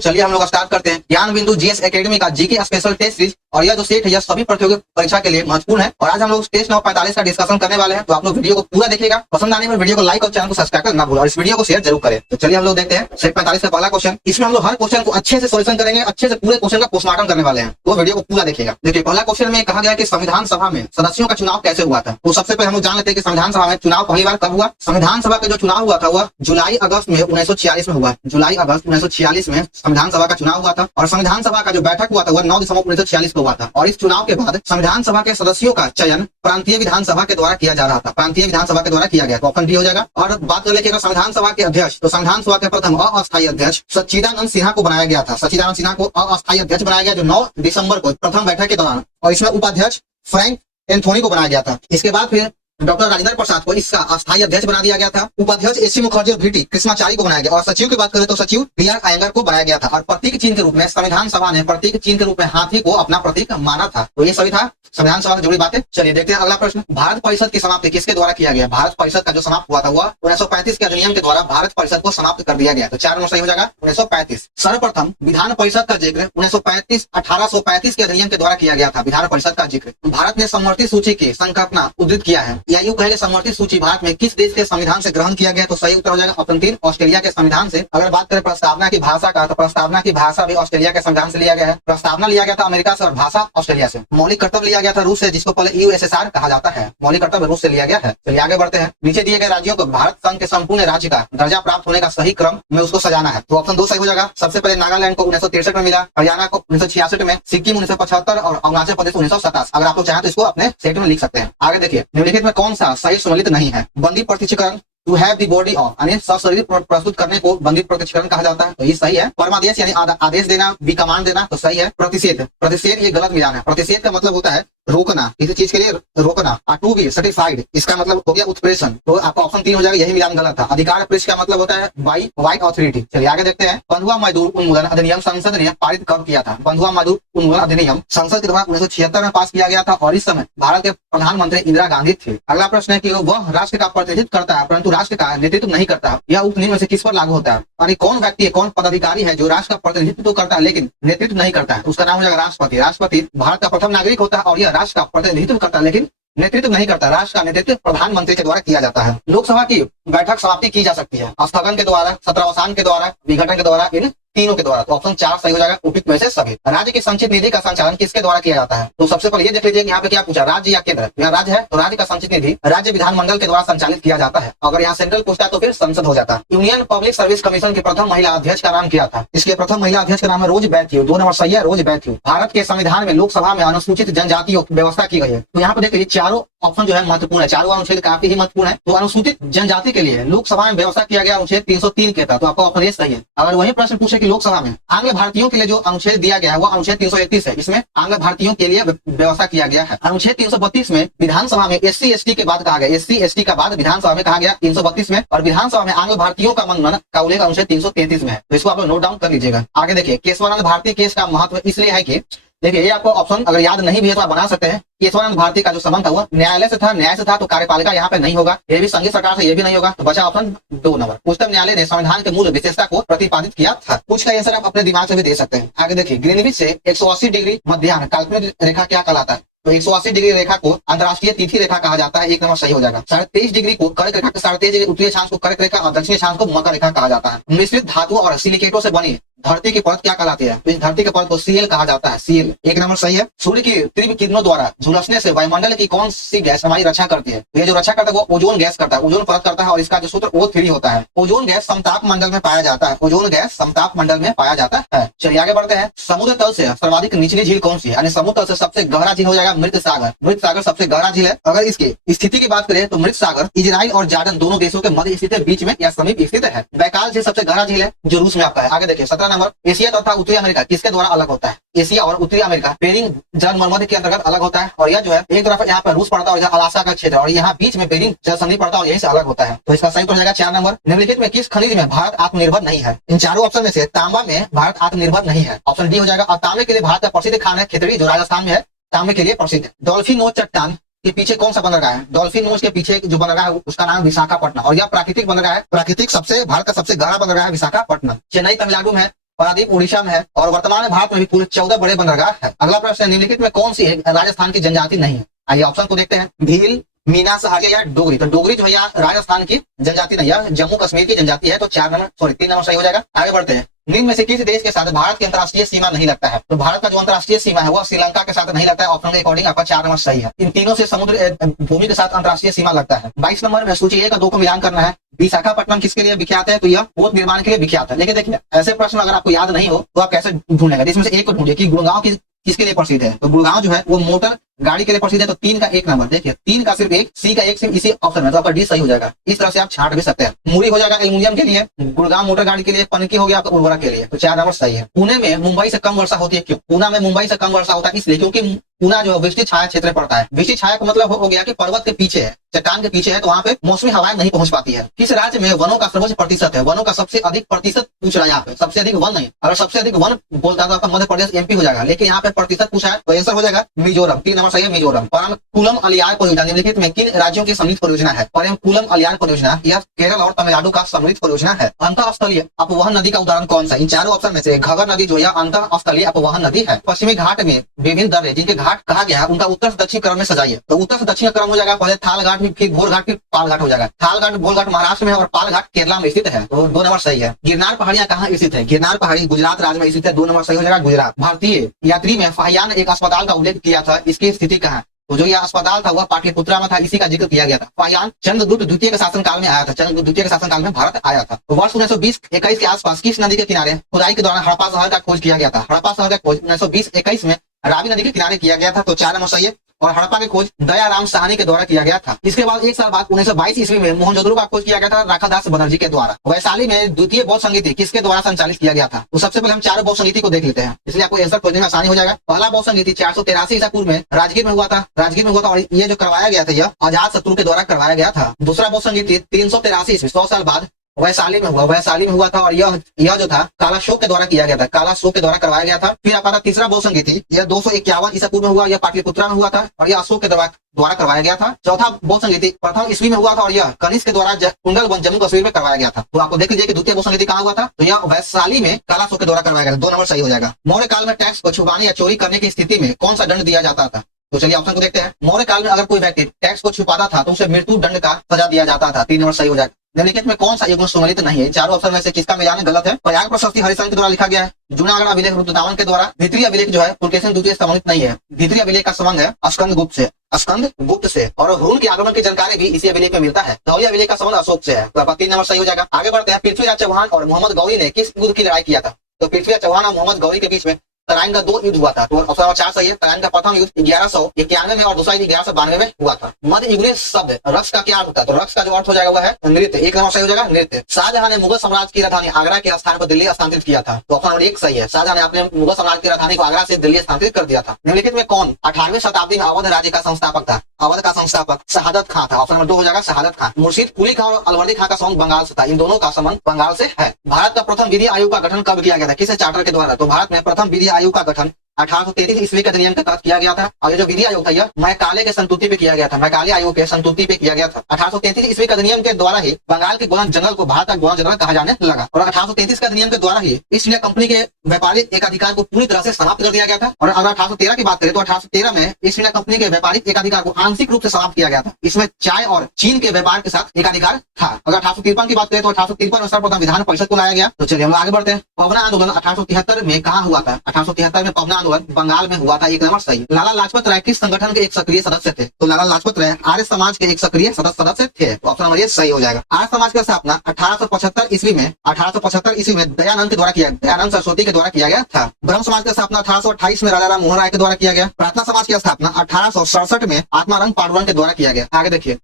चलिए हम लोग स्टार्ट करते हैं ज्ञान बिंदु जीएस एकेडमी का जीके स्पेशल टेस्ट सीरीज। और यह जो सेट है यह सभी प्रतियोगिता परीक्षा के लिए महत्वपूर्ण है। और आज हम लोग टेस्ट नंबर 45 का डिस्कशन करने वाले हैं। तो आप लोग वीडियो को पूरा देखिएगा। पसंद आने में वीडियो को लाइक और चैनल को सब्सक्राइब करना ना भूलें और इस वीडियो को शेयर जरूर करें। तो चलिए हम लोग देखते हैं सेट 45 का पहला क्वेश्चन। इसमें हम लोग हर क्वेश्चन को अच्छे से सोल्यूशन करेंगे, अच्छे से पूरे क्वेश्चन का पोस्टमार्टम करने वाले हैं। तो वीडियो को पूरा देखिएगा। देखिए पहला क्वेश्चन में कहा गया कि संविधान सभा में सदस्यों का चुनाव कैसे हुआ था। तो सबसे पहले हम लोग जान लेते हैं कि संविधान सभा में चुनाव पहली बार कब हुआ। संविधान सभा का जो चुनाव हुआ था वह जुलाई अगस्त में 1946 में हुआ। जुलाई अगस्त 1946 में संविधान सभा का चुनाव हुआ था। और संविधान सभा का जो बैठक हुआ था वह 9 दिसंबर 1946 को हुआ था। और इस चुनाव के बाद संविधान सभा के सदस्यों का चयन प्रांतीय विधानसभा के द्वारा किया जा रहा था। प्रांतीय विधानसभा के द्वारा किया गया। तो ऑप्शन डी हो जाएगा। और बात कर लेते हैं संविधान सभा के अध्यक्ष। तो संविधान सभा के प्रथम अस्थायी अध्यक्ष सच्चिदानंद सिन्हा को बनाया गया था। सच्चिदानंद सिन्हा को अस्थायी अध्यक्ष बनाया गया जो 9 दिसंबर को प्रथम बैठक के दौरान। और इसमें उपाध्यक्ष फ्रैंक एंथोनी को बनाया गया था। इसके बाद फिर डॉक्टर राजेंद्र प्रसाद को इसका अस्थायी अध्यक्ष बना दिया गया था। उपाध्यक्ष एससी मुखर्जी और भीटी कृष्णाचारी को बनाया गया। और सचिव की बात करें तो सचिव बीआर आयंगर को बनाया गया था। और प्रतीक चिन्ह के रूप में संविधान सभा ने प्रतीक चिन्ह के रूप में हाथी को अपना प्रतीक माना था। तो ये सभी था संविधान सभा से जुड़ी बातें। चलिए देखते हैं अगला प्रश्न। भारत परिषद की समाप्ति किसके द्वारा किया गया। भारत परिषद का जो समाप्त हुआ था वह 1935 के अधिनियम के द्वारा भारत परिषद को समाप्त कर दिया गया। तो 4 नंबर सही हो जाएगा 1935। सर्वप्रथम विधान परिषद का जिक्र 1835 के अधिनियम के द्वारा किया गया था। विधान परिषद का जिक्र। भारत ने समवर्ती सूची की संकल्पना उद्धृत किया है। या यूं कहेंगे समवर्ती सूची भारत में किस देश के संविधान से ग्रहण किया गया। तो सही उत्तर हो जाएगा ऑप्शन 3 ऑस्ट्रेलिया के संविधान से। अगर बात करें प्रस्तावना की भाषा का तो प्रस्तावना की भाषा भी ऑस्ट्रेलिया के संविधान से लिया गया है। प्रस्तावना लिया गया था अमेरिका से और भाषा ऑस्ट्रेलिया से। मौलिक कर्तव्य लिया गया था रूस से जिसको पहले यूएसएसआर कहा जाता है। मौलिक कर्तव्य रूस से लिया गया है। चलिए आगे बढ़ते हैं। नीचे दिए गए राज्यों को भारत संघ के संपूर्ण राज्य का दर्जा प्राप्त होने का सही क्रम में उसको सजाना है। तो ऑप्शन 2 सही हो जाएगा। सबसे पहले नागालैंड को 1963 में मिला, हरियाणा को 1966 में, सिक्किम 1975 और अरुणाचल प्रदेश 1987। अगर आप लोग चाहें तो इसको अपने सेट में लिख सकते हैं। आगे देखिए निम्नलिखित में कौन सा सही सम्मिलित नहीं है। बंदी प्रत्यक्षीकरण to have the body of यानी सशरीर प्रस्तुत करने को बंदी प्रत्यक्षीकरण कहा जाता है। तो ये सही है। परमादेश यानी आदेश देना, भी कमांड देना तो सही है। प्रतिषेध ये गलत मिलान है। प्रतिषेध का मतलब होता है रोकना, किसी चीज के लिए रोकना। टू बी सर्टिफाइड इसका मतलब हो गया उत्प्रेषण। तो आपका ऑप्शन 3 हो जाएगा, यही मिलान गलत था। अधिकार पृष्ठ का मतलब होता है बाई वाइट अथॉरिटी। चलिए आगे देखते हैं। बंधुआ मजदूर उन्मूलन अधिनियम संसद ने पारित कब किया था। बंधुआ मजदूर उन्मूलन अधिनियम संसद के द्वारा 1976 में पास किया गया था। और इस समय भारत के प्रधानमंत्री इंदिरा गांधी थे। अगला प्रश्न है कि वह राष्ट्र का प्रतिनिधित्व करता है परंतु राष्ट्र का नेतृत्व नहीं करता। यह उपनियम में से किस पर लागू होता है। यानी कौन व्यक्ति है, कौन पदाधिकारी है जो राष्ट्र का प्रतिनिधित्व करता है लेकिन नेतृत्व नहीं करता है। उसका नाम हो जाएगा राष्ट्रपति। राष्ट्रपति भारत का प्रथम नागरिक होता है और यह राष्ट्र का प्रतिनिधित्व करता है लेकिन नेतृत्व नहीं करता। राष्ट्र का नेतृत्व प्रधानमंत्री के द्वारा किया जाता है। लोकसभा की बैठक समाप्ति की जा सकती है स्थगन के द्वारा, सत्रावसान के द्वारा, विघटन के द्वारा, इन तीनों के द्वारा। तो ऑप्शन 4 सही हो जाएगा उपयुक्त में से सभी। राज्य की संचित निधि का संचालन किसके द्वारा किया जाता है। तो सबसे पहले ये देख लीजिए यहाँ पे क्या पूछा, राज्य या केंद्र। यहाँ राज्य है तो राज्य का संचित निधि राज्य विधानमंडल के द्वारा संचालित किया जाता है। अगर यहाँ सेंट्रल पूछता है तो फिर संसद हो जाता है। यूनियन पब्लिक सर्विस कमीशन की प्रथम महिला अध्यक्ष का नाम क्या था। इसके प्रथम महिला अध्यक्ष का नाम है रोज बैथ्यू। 2 नंबर सही है रोज बैथ्यू। भारत के संविधान में लोकसभा में अनुसूचित जनजातियों की व्यवस्था की गई है। तो यहाँ पे देखिए चारों ऑप्शन जो है महत्वपूर्ण है। चारों अनुच्छेद काफी ही महत्वपूर्ण है। तो अनुसूचित जनजाति के लिए लोकसभा में व्यवस्था किया गया अनुच्छेद 303 के था। तो आपका ऑप्शन सही है। अगर वही प्रश्न पूछे कि लोकसभा में आंग्ल भारतीयों के लिए जो अनुच्छेद दिया गया है वो अनुच्छेद 331 है। इसमें आंग्ल भारतीयों के लिए व्यवस्था किया गया है। अनुच्छेद 332 में विधानसभा में एससी एसटी के बाद कहा गया, एससी एसटी का बाद विधानसभा में कहा गया 332 में। और विधानसभा में आंग्ल भारतीयों का मनन का उल्लेख अनुच्छेद 333 में है। तो इसको आप लोग नोट डाउन कर लीजिएगा। आगे देखिए केशवानंद भारती केस का महत्व इसलिए है कि देखिए ये आपको ऑप्शन अगर याद नहीं भी है तो आप बना सकते हैं। केशवानंद भारती का जो संबंध था वो न्यायालय से था, न्याय से था। तो कार्यपालिका यहाँ पे नहीं होगा। ये भी संघीय सरकार से ये भी नहीं होगा। तो बचा ऑप्शन 2 नंबर। उच्चतम न्यायालय ने संविधान के मूल विशेषता को प्रतिपादित किया था। कुछ का आंसर आप अपने दिमाग से भी दे सकते हैं। आगे देखिए ग्रीनविच से 180 डिग्री मध्याह्न काल्पनिक रेखा क्या कहलाता है। तो 180 डिग्री रेखा को अंतरराष्ट्रीय तिथि रेखा कहा जाता है। 1 नंबर सही हो जाएगा। 23.5 डिग्री को कर्क रेखा, 23.5 डिग्री उत्तरी अक्षांश को कर्क रेखा और दक्षिणी अक्षांश को मकर रेखा कहा जाता है। मिश्रित धातुओं और सिलिकेटों से बनी धरती की परत क्या कहलाती है। तो इस धरती के परत को सीएल कहा जाता है। सीएल 1 नंबर सही है। सूर्य की तीव्र किरणों द्वारा झुलसने से वायुमंडल की कौन सी गैस हमारी रक्षा करती है। तो ये जो रक्षा करता है वो ओजोन गैस करता है, ओजोन परत करता है। और इसका जो सूत्र O3 होता है। ओजोन गैस समताप मंडल में पाया जाता है। ओजोन गैस समताप मंडल में पाया जाता है। चलिए आगे बढ़ते हैं। समुद्र तल से सर्वाधिक निचली झील कौन सी है। यानी समुद्र तल से सबसे गहरा झील हो जाएगा मृत सागर। मृत सागर सबसे गहरा झील है। अगर इसकी स्थिति की बात करें तो मृत सागर इजराइल और जॉर्डन दोनों देशों के मध्य स्थित है, बीच में या समीप स्थित है। बैकाल झील सबसे गहरा झील है जो रूस में आपका है। आगे देखिए 17 नंबर। एशिया तथा उत्तरी अमेरिका किसके द्वारा अलग होता है। एशिया और उत्तरी अमेरिका बेरिंग जलमर्मद के अंतर्गत अलग होता है। और यह जो है एक तरफ यहाँ पर रूस पड़ता है और इधर अलास्का का क्षेत्र और यहाँ बीच में बेरिंग जल संधि पड़ता है और यहीं से अलग होता है। तो इसका सही उत्तर हो जाएगा 4 नंबर। निम्नलिखित में किस खनिज में भारत आत्मनिर्भर नहीं है। इन चारों ऑप्शन में से तांबा में भारत आत्मनिर्भर नहीं है। ऑप्शन डी हो जाएगा। और तांबे के लिए भारत का प्रसिद्ध खान है खिचड़ी जो राजस्थान में है, तांबे के लिए प्रसिद्ध है। डॉल्फिन नोच चट्टान के पीछे कौन सा बंदरगाह है। डॉल्फिन नोच के पीछे जो बंदरगाह है उसका नाम विशाखापट्टनम और यह प्राकृतिक बंदरगाह है। प्राकृतिक सबसे भारत का सबसे गहरा बंदरगाह है विशाखापट्टनम। चेन्नई तमिलनाडु में है पारादीप उड़ीसा में है और वर्तमान में भारत में भी कुल 14 बड़े बंदरगाह है। अगला प्रश्न है, निम्नलिखित में कौन सी एक राजस्थान की जनजाति नहीं है? आइए ऑप्शन को देखते हैं, भील, मीना, सहारिया या डोगरी। तो डोगरी जो है यहाँ राजस्थान की जनजाति नहीं है, जम्मू कश्मीर की जनजाति है। तो 3 नंबर सही हो जाएगा। आगे बढ़ते हैं, निम्न में से किस देश के साथ भारत की अंतर्राष्ट्रीय सीमा नहीं लगता है? तो भारत का जो अंतर्राष्ट्रीय सीमा है वह श्रीलंका के साथ नहीं लगता है। ऑप्शन के अकॉर्डिंग आपका 4 नंबर सही है। इन तीनों से समुद्र भूमि के साथ अंतर्राष्ट्रीय सीमा लगता है। 22 नंबर में सूची 1 और 2 को मिलान करना है। विशाखापट्टनम किसके लिए विख्यात है? तो यह पोत निर्माण के लिए विख्यात है। लेकिन देखिए ऐसे प्रश्न अगर आपको याद नहीं हो तो आप कैसे ढूंढेंगे? इसमें से एक को ढूंढिए कि गुड़गांव किसके लिए प्रसिद्ध है? तो गुड़गांव जो है वो मोटर गाड़ी के लिए प्रसिद्ध है। तो 3 का 1 नंबर, देखिए 3 का सिर्फ 1, सी का 1 सिर्फ इसी ऑप्शन में, तो आपका डी सही हो जाएगा। इस तरह से आप छांट भी सकते हैं। मुरी हो जाएगा एल्युमिनियम के लिए, गुड़गांव मोटर गाड़ी के लिए, पनकी हो गया आपका उर्वरक के लिए। तो 4 नंबर सही है। पुणे में मुंबई से कम वर्षा होती है, क्यों? पुणे में मुंबई से कम वर्षा होता है इसलिए क्योंकि पुणे जो वृष्टि छाया क्षेत्र पड़ता है। वृष्टि छाया का मतलब हो गया कि पर्वत के पीछे है, चट्टान के पीछे है, तो वहाँ पे मौसमी हवाएं नहीं पहुंच पाती है। किस राज्य में वनों का सर्वोच्च प्रतिशत है? वनों का सबसे अधिक प्रतिशत पूछ रहा है यहाँ पे, सबसे अधिक वन नहीं। अगर सबसे अधिक वन बोलता तो आपका मध्य प्रदेश एमपी हो जाएगा, लेकिन यहाँ पे प्रतिशत पूछा है तो आंसर हो जाएगा मिजोरम। 3 नंबर सही है, मिजोरम। परमकुलम अलियार परियोजना निम्नलिखित में किन राज्यों की समृद्ध परियोजना है? परमकुलम अलियार परियोजना यह केरल और तमिलनाडु का समृद्ध परियोजना है। अंतरस्थलीय अपवहन नदी का उदाहरण कौन सा? इन चारों ऑप्शन में से घगर नदी जो है अंतरस्थलीय अपवहन नदी है। पश्चिमी घाट में विभिन्न दर्रे जिनके घाट कहा गया है उनका उत्तर से दक्षिण क्रम में सजाइए। तो उत्तर से दक्षिण क्रम हो जाएगा, पहले थाल घाट, फिर भोर घाट, फिर पाल घाट हो जाएगा। थाल घाट भोर घाट महाराष्ट्र में है और पाल घाट केरला में स्थित है। तो 2 नंबर सही है। गिरनार पहाड़ियां कहाँ स्थित है? गिरनार पहाड़ी गुजरात राज्य में स्थित है। 2 नंबर सही हो जाएगा, गुजरात। भारतीय यात्री में फाहियान एक अस्पताल का उल्लेख किया था, इसकी स्थिति कहाँ है? तो जो यह अस्पताल था वह पाटलिपुत्रा में था, इसी का जिक्र किया गया था। फाहियान चंद्रगुप्त द्वितीय के शासनकाल में आया था, चंद्रगुप्त द्वितीय के शासनकाल में भारत आया था। तो वर्ष 1920-21 के आसपास किस नदी के किनारे खुदाई के दौरान हड़प्पा शहर का खोज किया गया था? हड़प्पा शहर का खोज 1920-21 में रावी नदी के किनारे किया गया था। तो 4 नंबर सही है। और हड़प्पा की खोज दयाराम साहनी के द्वारा किया गया था। इसके बाद 1 साल बाद 1922 ईस्वी में मोहनजोदड़ो का खोज किया गया था राखादास बनर्जी के द्वारा। वैशाली में द्वितीय बौद्ध संगीति किसके द्वारा संचालित किया गया था? तो सबसे पहले हम 4 बौद्ध संगीति को देख लेते हैं, इसलिए आपको आंसर खोजने में आसानी हो जाएगा। पहला बौद्ध संगीति 483 ईसा पूर्व में राजगीर में हुआ था, और ये जो करवाया गया था यह अजात शत्रु के द्वारा करवाया गया था। दूसरा बौद्ध संगीति 383 ईस्वी 100 साल बाद वैशाली में हुआ था और यह जो था कालाशोक के द्वारा किया गया था, कालाशोक के द्वारा करवाया गया था। फिर आपका तीसरा बौद्ध संगीति यह 251 ईसा पूर्व में हुआ, यह पाटलिपुत्रा में हुआ था और यह अशोक के द्वारा करवाया गया था। चौथा बौद्ध संगीति प्रथम ईस्वी में हुआ था और यह कनिष्क के द्वारा कुंडलवन जम्मू कश्मीर में करवाया गया था। तो आपको देख लीजिए कि द्वितीय बौद्ध संगीति कहाँ हुआ था? तो यह वैशाली में कालाशोक के द्वारा करवाया गया था। 2 नंबर सही हो जाएगा। मौर्य काल में टैक्स को छुपाने या चोरी करने की स्थिति में कौन सा दंड दिया जाता था? तो चलिए ऑप्शन को देखते हैं। मौर्य काल में अगर कोई व्यक्ति टैक्स को छुपाता था तो उसे मृत्यु दंड का सजा दिया जाता था। 3 नंबर सही हो जाएगा। निम्नलिखित में कौन सा युग्म सुमेलित नहीं है? चारों ऑप्शन में से किसका मिलान गलत है? प्रयाग प्रशस्ति हरिशंकर के द्वारा लिखा गया है। जूनागढ़ अभिलेख रुद्रतावन के द्वारा। भीतरी अभिलेख जो है पुलकेशिन द्वितीय सम्मिलित नहीं है। भीतरी अभिलेख का संबंध है स्कंद गुप्त से और रून के आगमन की जानकारी भी इसी अभिलेख में मिलता है। धौली अभिलेख का संबंध अशोक से है। तो आपका 3 नंबर सही हो जाएगा। आगे बढ़ते हैं। पृथ्वीराज चौहान और मोहम्मद गौरी ने किस युद्ध की लड़ाई किया था? तो पृथ्वीराज चौहान और मोहम्मद गौरी के बीच में तराइन का 2 युद्ध हुआ था। तो ऑप्शन नंबर 4 सही है। तराइन का प्रथम युद्ध 1191 में और दूसरा युद्ध 1192 में हुआ था। मध्य युगीय शब्द रक्स का क्या अर्थ होता है? तो रक्स का जो अर्थ हो जाएगा वह है नृत्य। 1 नंबर सही हो जाएगा, नृत्य। शाहजहां ने मुगल साम्राज्य की राजधानी आगरा के स्थान पर दिल्ली स्थानांतरित किया था। तो ऑप्शन नंबर 1 सही है। शाहजहां ने अपने मुगल साम्राज्य की राजधानी को आगरा से दिल्ली स्थानांतरित कर दिया था। निम्नलिखित में कौन 18वीं शताब्दी में अवध राज्य का संस्थापक था? अवध का संस्थापक शहादत खां था। ऑप्शन नंबर 2 हो जाएगा, शहादत खां। मुर्शीद कुली खां और अलवर्दी खां का संबंध बंगाल से था। इन दोनों का संबंध बंगाल से है। भारत का प्रथम विधि आयोग का गठन कब किया गया था? किस चार्टर के द्वारा? तो भारत में प्रथम विधि आयोग का गठन 1833 ईस्वी के अधिनियम के तहत किया गया था। और ये जो विधि आयोग था यह मैकाले के संतुति पे किया गया था। मैकाले आयोग के संतुति पे किया गया था। 1833 ईस्वी के अधिनियम के द्वारा ही बंगाल के गवर्नर जनरल को भारत का गवर्नर जनरल कहा जाने लगा। और 1833 के अधिनियम के द्वारा ही ईस्ट इंडिया कंपनी के व्यापारिक एकाधिकार को पूरी तरह से समाप्त कर दिया गया था। और अगर 1813 की बात करें तो 1813 में ईस्ट इंडिया कंपनी के व्यापारिक एकाधिकार को आंशिक रूप से समाप्त किया गया था। इसमें चाय और चीन के व्यापार के साथ एकाधिकार था। अगर 1853 की बात करें तो 1853 में सर्वप्रथम विधान परिषद को लाया गया। तो चलिए हम आगे बढ़ते हैं। पवना आंदोलन 1873 में कहाँ हुआ था? 1873 में पवना आंदोलन बंगाल में हुआ था। 1 नंबर सही। लाला लाजपत राय किस संगठन के एक सक्रिय सदस्य थे? तो लाला लाजपत राय आर्य समाज के एक सक्रिय सदस्य थे। तो ऑप्शन नंबर ये सही हो जाएगा। आर्य समाज की स्थापना 1875 ईस्वी में दयानंद के द्वारा दयानंद सरस्वती के द्वारा किया गया था। ब्रह्म समाज की स्थापना 1828 में राजा राम मोहन राय के द्वारा किया गया। प्रार्थना समाज की स्थापना 1867 में आत्मानंद पाडुरन के द्वारा किया गया। आगे देखिए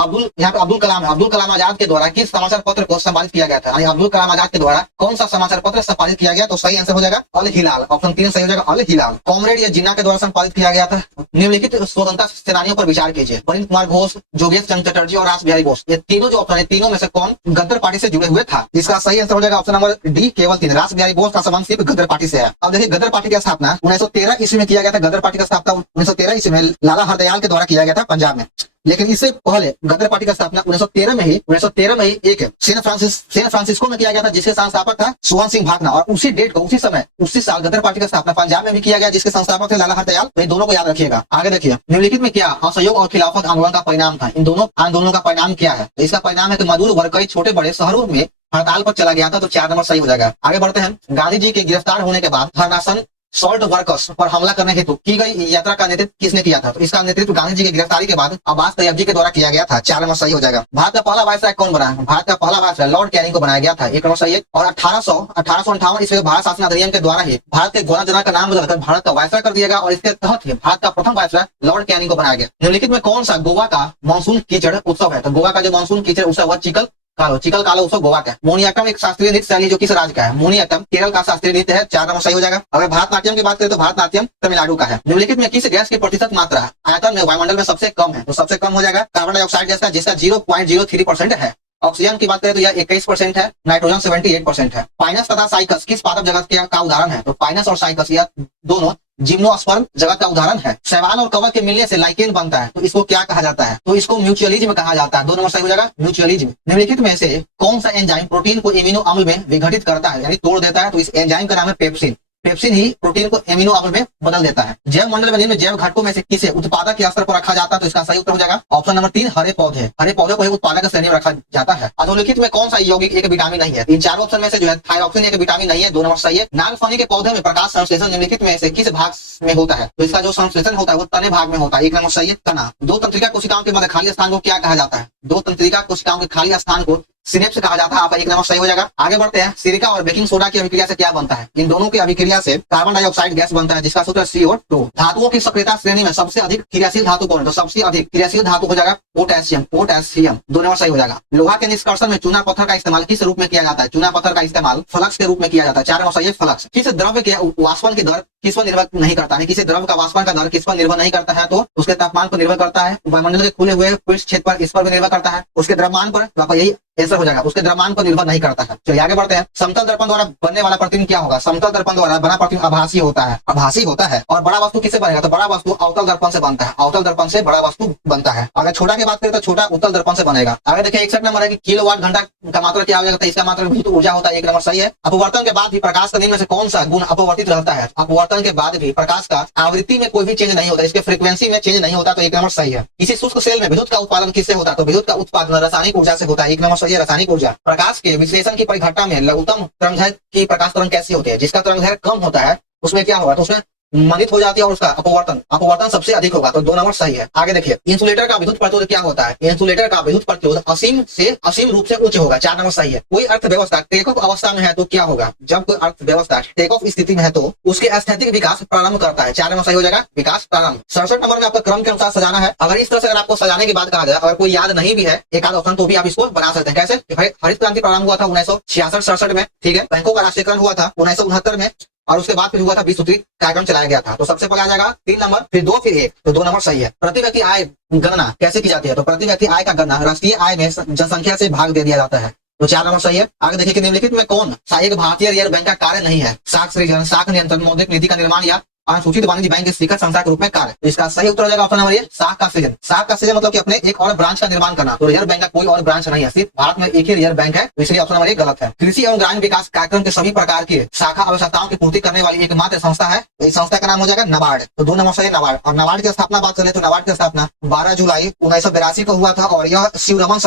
यहाँ पे अब्दुल कलाम आजाद के द्वारा किस समाचार पत्र को संपादित किया गया था? अब्दुल कलाम आजाद के द्वारा कौन सा समाचार पत्र संपादित किया गया? तो सही आंसर हो जाएगा अल हिलाल। ऑप्शन 3 सही हो जाएगा, अल हिलाल। कॉमरेड या जिन्ना के द्वारा संपादित किया गया था। निम्नलिखित स्वतंत्रता सेनानियों पर विचार कीजिए। वरिंद्र कुमार घोष, जोगेश चंद्र चटर्जी और रास बिहारी बोस। ये तीनों जो ऑप्शन है तीनों में से कौन गद्दार पार्टी से जुड़े हुए था? इसका सही आंसर हो जाएगा ऑप्शन नंबर डी, केवल 3। रास बिहारी बोस का संबंध सिर्फ गद्दार पार्टी से है। अब देखिए गद्दार पार्टी की स्थापना 1913 ईस्वी में किया गया था। गद्दार पार्टी का स्थापना 1913 ईस्वी में लाला हरदयाल के द्वारा किया गया था पंजाब में। लेकिन इससे पहले गदर पार्टी का स्थापना 1913 में ही एक सैन फ्रांसिस्को में किया गया था, जिसके संस्थापक था सुवर्ण सिंह भाकना। और उसी डेट को उसी साल गदर पार्टी का स्थापना पंजाब में भी किया गया, जिसके संस्थापक थे लाला हरदयाल। तो इन दोनों को याद रखिएगा। आगे देखिए, निम्नलिखित में क्या असहयोग और खिलाफत आंदोलन का परिणाम था? इन दोनों आंदोलनों का परिणाम क्या है? तो इसका परिणाम है कि मजदूर वर्ग कई छोटे बड़े शहरों में हड़ताल पर चला गया था। तो 4 नंबर सही हो जाएगा। आगे बढ़ते हैं। गांधी जी के गिरफ्तार होने के बाद हरनासन सॉल्ट वर्कर्स पर हमला करने हेतु की गई यात्रा का नेतृत्व किसने किया था? तो इसका नेतृत्व गांधी जी की गिरफ्तारी के बाद अब्बास तैयब जी के द्वारा किया गया था। 4 नंबर सही हो जाएगा। भारत का पहला वायसराय कौन बना? भारत का पहला वायसराय लॉर्ड कैनिंग को बनाया गया था। 1 नंबर सही है। और 1858 ईस्वी भारत शासन अधिनियम के द्वारा ही भारत के गवर्नर जनरल का नाम बदलकर भारत का वायसराय कर दिया गया और इसके तहत ही भारत का प्रथम वायसराय लॉर्ड कैनिंग को बनाया गया। निम्नलिखित में कौन सा गोवा का मानसून कीचड़ उत्सव है? तो गोवा का जो मानसून कीचड़ उत्सव है चिकल कालो उत्सव गोवा का। मोहिनीअट्टम एक शास्त्रीय नृत्य शैली जो किस राज्य का है? मोहिनीअट्टम केरल का शास्त्रीय नृत्य है। 4 नंबर सही हो जाएगा। अगर भारतनाट्यम की बात करें तो भारतनाट्यम तमिलनाडु का है। निम्नलिखित में किस गैस की प्रतिशत मात्रा आयतन में वायुमंडल में सबसे कम है? तो सबसे कम हो जाएगा कार्बन डाइऑक्साइड गैस का, जिसका 0.03% है। ऑक्सीजन की बात करें तो यह 21% है। नाइट्रोजन 78% है। पाइनस तथा साइकस किस पादप जगत का उदाहरण है? तो पाइनस और साइकस यह दोनों जिम्नोस्पर्म जगत का उदाहरण है। शैवाल और कवक के मिलने से लाइकेन बनता है। तो इसको क्या कहा जाता है? तो इसको म्यूचुअलिज्म कहा जाता है। 2 नंबर सही हो जाएगा, म्यूचुअलिज्म। निम्नलिखित में से कौन सा एंजाइम प्रोटीन को एमिनो अम्ल में विघटित करता है, यानी तोड़ देता है? तो इस एंजाइम का नाम है पेप्सिन। पेप्सिन ही प्रोटीन को एमिनो अम्ल में बदल देता है। जैव मंडल में निम्न जैव घटकों में से किसे उत्पादक के स्तर पर रखा जाता है? तो इसका सही उत्तर हो जाएगा ऑप्शन नंबर 3 हरे पौधे। हरे पौधे को उत्पादक श्रेणी में रखा जाता है। अधोलिखित में कौन सा यौगिक एक विटामिन नहीं है? इन चारों ऑप्शन में से जो है थायरॉक्सिन एक विटामिन नहीं है। 2 नंबर सही है। नागफनी के पौधे में प्रकाश संश्लेषण निम्नलिखित में से किस भाग में होता है? तो इसका जो संश्लेषण होता है वो तने भाग में होता है। 1 नंबर सही है, तना। 2 तंत्रिका कोशिकाओं के मध्य खाली स्थान को क्या कहा जाता है? 2 तंत्रिका कोशिकाओं के खाली स्थान को सिनेप्स कहा जाता है। आपका 1 नंबर सही हो जाएगा। आगे बढ़ते हैं। सिलिका और बेकिंग सोडा की अभिक्रिया से क्या बनता है? इन दोनों की अभिक्रिया से कार्बन डाइऑक्साइड गैस बनता है, जिसका सूत्र CO2। धातुओं की सक्रियता श्रेणी में सबसे अधिक क्रियाशील धातु कौन है? तो सबसे अधिक क्रियाशील धातु हो जाएगा पोटेशियम। 2 नंबर सही हो जाएगा। लोहा के निष्कर्षण में चूना पत्थर का इस्तेमाल किस रूप में किया जाता है? चूना पत्थर का इस्तेमाल फ्लक्स के रूप में किया जाता है। 4 नंबर सही है, फ्लक्स। किस द्रव्य के वाष्पन की दर किस पर निर्भर नहीं करता है? किसी द्रव्य का वाष्पन का दर किस पर निर्भर नहीं करता है? तो उसके तापमान पर निर्भर करता है, वायुमंडल के खुले हुए पृष्ठ क्षेत्र पर, इस पर भी निर्भर करता है, उसके द्रव्यमान पर। तो आपका यही आंसर हो जाएगा, उसके द्रव्यमान पर निर्भर नहीं करता है। चलिए आगे बढ़ते हैं। समतल दर्पण द्वारा बनने वाला प्रतिबिंब क्या होगा? समतल दर्पण द्वारा बना प्रतिबिंब आभासी होता है। आभासी होता है। और बड़ा वस्तु किससे बनेगा? तो बड़ा वस्तु अवतल दर्पण से बनता है। अवतल दर्पण से बड़ा वस्तु बनता है। अगर छोटा की बात करें तो छोटा उत्तल दर्पण से बनेगा। आगे देखिए 61 नंबर है कि किलोवाट घंटा का मात्रा क्या हो जाएगा? इसका मात्रा विद्युत ऊर्जा होता है। 1 नंबर सही है। अपवर्तन के बाद भी प्रकाश का में से कौन सा गुण अपवर्तित रहता है? अपवर्तन के बाद भी प्रकाश का आवृत्ति में कोई भी चेंज नहीं होता, इसके फ्रीक्वेंसी में चेंज नहीं होता। तो 1 नंबर सही है। किसी शुष्क सेल में विद्युत का उत्पादन किससे होता है? तो विद्युत का उत्पादन रासायनिक ऊर्जा से होता है। 1 नंबर सही है, रासायनिक ऊर्जा। प्रकाश के विश्लेषण की परिघटना में लघुत्तम तरंगदैर्घ्य की प्रकाश तरंग कैसी होती है? जिसका तरंगदैर्घ्य कम होता है उसमें क्या होगा? तो उसमें मंदित हो जाती है और उसका अपवर्तन सबसे अधिक होगा। तो 2 नंबर सही है। आगे देखिए इंसुलेटर का विद्युत प्रतिरोध क्या होता है? इंसुलेटर का विद्युत प्रतिरोध असीम रूप से उच्च होगा। 4 नंबर सही है। कोई अर्थव्यवस्था टेक ऑफ अवस्था में है तो क्या होगा? जब कोई अर्थव्यवस्था टेक ऑफ स्थिति में है तो उसके स्थैतिक विकास प्रारंभ करता है। 4 नंबर सही हो जाएगा, विकास प्रारंभ। 67 नंबर में आपका क्रम के अनुसार सजाना है। अगर इस तरह से अगर आपको सजाने की बात कहा जाए, अगर कोई याद नहीं भी है एक आध ऑप्शन, तो भी आप इसको बना सकते हैं। कैसे? हरित क्रांति प्रारंभ हुआ था 1966 में, ठीक है। बैंकों का राष्ट्रीयकरण हुआ था 1969 में, और उसके बाद फिर हुआ था 20 सूत्री कार्यक्रम चलाया गया था। तो सबसे पहले आ जाएगा 3 नंबर, फिर 2, फिर 1। तो 2 नंबर सही है। प्रति व्यक्ति आय गणना कैसे की जाती है? तो प्रति व्यक्ति आय का गणना राष्ट्रीय आय में जनसंख्या से भाग दे दिया जाता है। तो 4 नंबर सही है। आगे देखिए कि निम्नलिखित में कौन सा एक भारतीय रिजर्व बैंक का कार्य नहीं है? साख सृजन, साख नियंत्रण, मौद्रिक नीति का निर्माण या अनुसूचित वाणिज्य बैंक के शिखर संस्था के रूप में कार्य। तो इसका सही उत्तर हो जाएगा ऑप्शन नंबर 1 साख का सृजन। साख का सृजन मतलब कि अपने एक और ब्रांच का निर्माण करना। तो रिजर्व बैंक का कोई और ब्रांच नहीं है, सिर्फ भारत में एक ही रिजर्व बैंक है, तो इसलिए ऑप्शन नंबर 1 गलत है। कृषि एवं ग्रामीण विकास कार्यक्रम के सभी प्रकार की शाखा आवश्यकताओं की पूर्ति करने वाली एकमात्र संस्था है। तो इस संस्था का नाम हो जाएगा नाबार्ड। तो 2 नंबर सही नाबार्ड। और नाबार्ड की स्थापना बात करें तो नाबार्ड की स्थापना 12 जुलाई 1982 को हुआ था और यह शिवरमन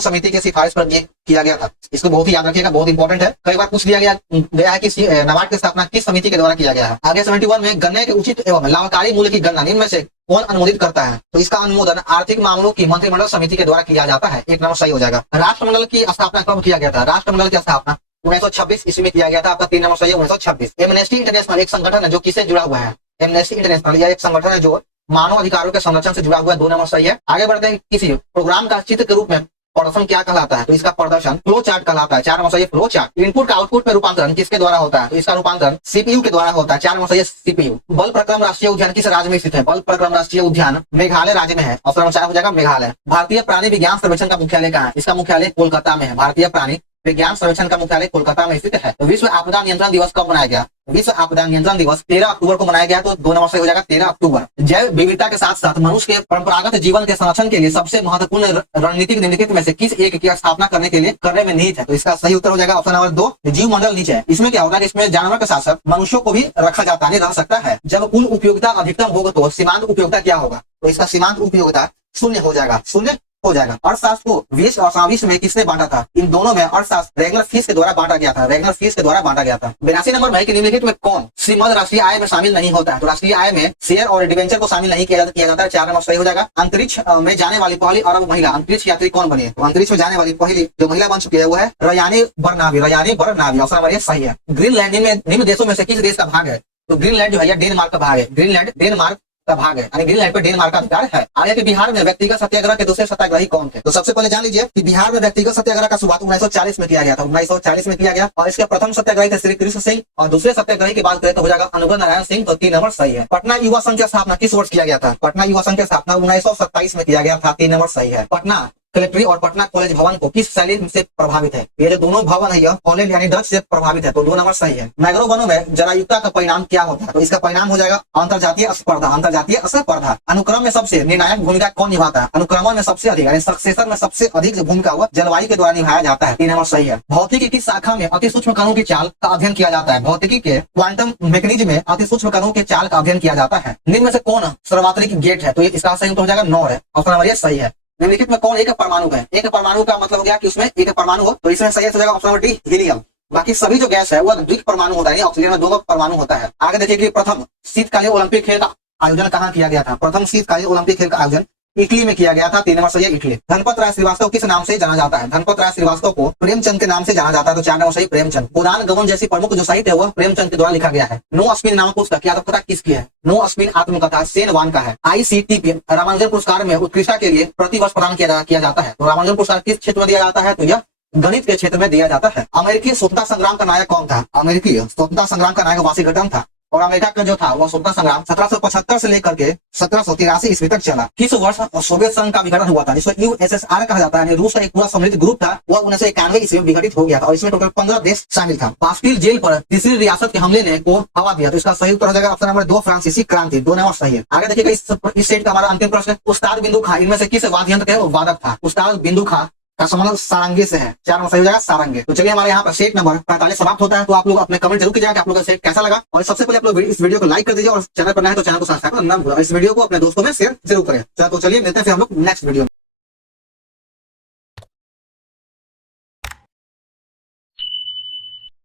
समिति के सिफारिश पर किया गया था। इसको बहुत ही याद रखिएगा, बहुत इंपॉर्टेंट है। कई बार पूछ लिया गया है कि नाबार्ड की स्थापना किस समिति के द्वारा किया गया है। आगे 71 में गन्ने के उचित एवं लाभकारी मूल्य की गणना निम्न में से कौन अनुमोदित करता है? तो इसका अनुमोदन आर्थिक मामलों की मंत्रिमंडल समिति के द्वारा किया जाता है। 1 नंबर सही हो जाएगा। राष्ट्रमंडल की स्थापना कब किया गया था? राष्ट्रमंडल की स्थापना 1926 ईस्वी में किया गया था। आपका 3 नंबर सही है, 1926। एमनेस्टी इंटरनेशनल एक संगठन है जो किससे जुड़ा हुआ है? एमनेस्टी इंटरनेशनल यह एक संगठन है जो मानव अधिकारों के संरक्षण से जुड़ा हुआ है। 2 नंबर सही है। आगे बढ़ते हैं। किसी प्रोग्राम का चित्र के रूप में प्रदर्शन क्या कहलाता है? तो इसका प्रदर्शन फ्लो चार्ट कहलाता है। 4 नंबर सही फ्लो चार्ट। इनपुट का आउटपुट में रूपांतरण किसके द्वारा होता है? तो इसका रूपांतरण सीपीयू के द्वारा होता है। 4 नंबर सही सीपीयू। बल प्रक्रम राष्ट्रीय उद्यान किस राज्य में स्थित है? बल प्रक्रम राष्ट्रीय उद्यान मेघालय राज्य में है। ऑप्शन नंबर 4 हो जाएगा मेघालय। भारतीय प्राणी विज्ञान सर्वेक्षण का मुख्यालय कहाँ है? इसका मुख्यालय कोलकाता में है। भारतीय प्राणी विज्ञान सर्वेक्षण का मुख्यालय कोलकाता में स्थित है। तो विश्व आपदा नियंत्रण दिवस कब मनाया गया? विश्व आपदा नियंत्रण दिवस 13 अक्टूबर को मनाया गया, तो 2 नंबर सही हो जाएगा 13 अक्टूबर। जैव विविधता के साथ साथ मनुष्य के परंपरागत जीवन के संरक्षण के लिए सबसे महत्वपूर्ण रणनीतिक निम्नलिखित में से किस एक की स्थापना करने में निहित है? तो इसका सही उत्तर हो जाएगा ऑप्शन नंबर 2, जीव मंडल नीचे है। इसमें क्या होता है कि इसमें जानवर के साथ साथ मनुष्यों को भी रखा जाता है, रह सकता है। जब कुल उपयोगिता अधिकतम होगा तो सीमांत उपयोगिता क्या होगा? तो इसका सीमांत उपयोगिता शून्य हो जाएगा, शून्य हो जाएगा। अर्थशास्त्र को विश्व और समाविश्व में किसने बांटा था? इन दोनों में अर्थशास्त्र रेगुलर फीस के द्वारा बांटा गया था, रेगुलर फीस के द्वारा बांटा गया था। 82 नंबर में निम्नलिखित में कौन श्रीमद राष्ट्रीय आय में शामिल नहीं होता है? तो राष्ट्रीय आय में शेयर और डिवेंचर को शामिल नहीं किया जाता है। 4 नंबर सही हो जाएगा। अंतरिक्ष में जाने वाली पहली अरब महिला अंतरिक्ष यात्री कौन बनी है? तो अंतरिक्ष में जाने वाली पहली जो महिला बन चुकी है वो है रयानी बरनावी, रयानी बरनावी। ऑप्शन नंबर सही है। ग्रीनलैंड निम्न देशों में से किस देश का भाग है? तो ग्रीनलैंड जो है डेनमार्क का भाग है, ग्रीनलैंड डेनमार्क का भाग है, यानी ग्रीनलैंड पर डेनमार्क का अधिकार है। आगे के बिहार में व्यक्तिगत सत्याग्रह के दूसरे सत्याग्रही कौन थे? तो सबसे पहले जान लीजिए कि बिहार में व्यक्तिगत सत्याग्रह का शुरुआत 1940 में किया गया था, 1940 में किया गया। और इसके प्रथम सत्याग्रही थे श्री कृष्ण सिंह, और दूसरे सत्याग्रही की बात करें तो हो जाएगा अनुग्रह नारायण सिंह। तो 3 नंबर सही है। पटना युवा संघ की स्थापना किस वर्ष किया गया था? पटना युवा संघ की स्थापना 1927 में किया गया था। 3 नंबर सही है। पटना कलेक्ट्री और पटना कॉलेज भवन को किस शैली से प्रभावित है? ये जो दोनों भवन है यह पोलैंड यानी डच से प्रभावित है, तो 2 नंबर सही है। मैंग्रोव वनों में जरायुक्ता का परिणाम क्या होता है? तो इसका परिणाम हो जाएगा अंतरजातीय स्पर्धा, अंतरजातीय स्पर्धा। अनुक्रम में सबसे निर्णायक भूमिका कौन निभाता है? अनुक्रमण में सबसे अधिक यानी सक्सेशन में सबसे अधिक जो भूमिका हुआ जलवायु के द्वारा निभाया जाता है। 3 नंबर सही है। भौतिकी की शाखा में अति सूक्ष्म कणों की चाल का अध्ययन किया जाता है। भौतिकी के क्वांटम मैकेनिज्म में अति सूक्ष्म कणों के चाल का अध्ययन किया जाता है। निम्न में से कौन सर्वात्रिक गेट है? तो इसका सही उत्तर हो जाएगा 9 है। ऑप्शन नंबर सही है। निम्नलिखित में कौन एक परमाणु है? एक परमाणु का मतलब हो गया कि उसमें एक परमाणु हो, तो इसमें सही हो जाएगा ऑप्शन नंबर डी, हीलियम। बाकी सभी जो गैस है वो द्वितीय परमाणु होता है, ऑक्सीजन में 2 परमाणु होता है। आगे देखिए कि प्रथम शीतकालीन ओलंपिक खेल का आयोजन कहाँ किया गया था? प्रथम शीतकालीन ओलंपिक खेल का आयोजन इटली में किया गया था। 3 नंबर सही है, इटली। धनपत राय श्रीवास्तव किस नाम से जाना जाता है? धनपत राय श्रीवास्तव को प्रेमचंद के नाम से जाना जाता है, तो 4 नंबर सही प्रेमचंद। पुराण गमन जैसी प्रमुख जो साहित्य है वह प्रेमचंद के द्वारा लिखा गया है। नो अस्मिन नामक पुस्तक क्या पता किसकी है? नो अस्मिन आत्मकथा सेन वान का है। ICTP रामानुजन पुरस्कार में उत्कृष्टता के लिए प्रतिवर्ष प्रदान किया जाता है, तो रामानुजन पुरस्कार किस क्षेत्र में दिया जाता है? तो यह गणित के क्षेत्र में दिया जाता है। अमेरिकी स्वतंत्रता संग्राम का नायक कौन था? अमेरिकी स्वतंत्रता संग्राम का नायक वाशिंगटन था, और अमेरिका का जो था वह स्वतंत्रता संग्राम 1775 से लेकर के 1783 ईस्वी तक चला। किस वर्ष सोवियत संघ का विघटन हुआ था, जिसको USSR कहा जाता है? रूस का एक पूरा सम्मिलित ग्रुप था, वह 1991 ईस्वी में विघटित हो गया था, और इसमें टोटल 15 देश शामिल था। बास्टिल जेल पर तीसरी रियासत के हमले ने को हवा दिया, तो इसका सही उत्तर हो जाएगा ऑप्शन नंबर 2, फ्रांसीसी क्रांति। 2 नंबर सही है। आगे देखिएगा इस सेट का हमारा अंतिम प्रश्न, उस्ताद बिंदु खां इनमें से किस वाद्य यंत्र के वादक था? उस्ताद बिंदु खां का संबंध सारंगी से है। 4 नंबर सही हो जाएगा सारंगी। तो चलिए हमारे यहाँ पर सेट नंबर 45 समाप्त होता है। तो आप लोग अपने कमेंट जरूर कीजिएगा कि आप लोग का सेट कैसा लगा, और सबसे पहले आप लोग इस वीडियो को लाइक कर दीजिए, और चैनल पर नया है तो चैनल को सब्सक्राइब करना ना भूलिए। इस वीडियो को अपने दोस्तों में शेयर जरूर करें। तो चलिए मिलते हैं फिर हम लोग नेक्स्ट वीडियो में।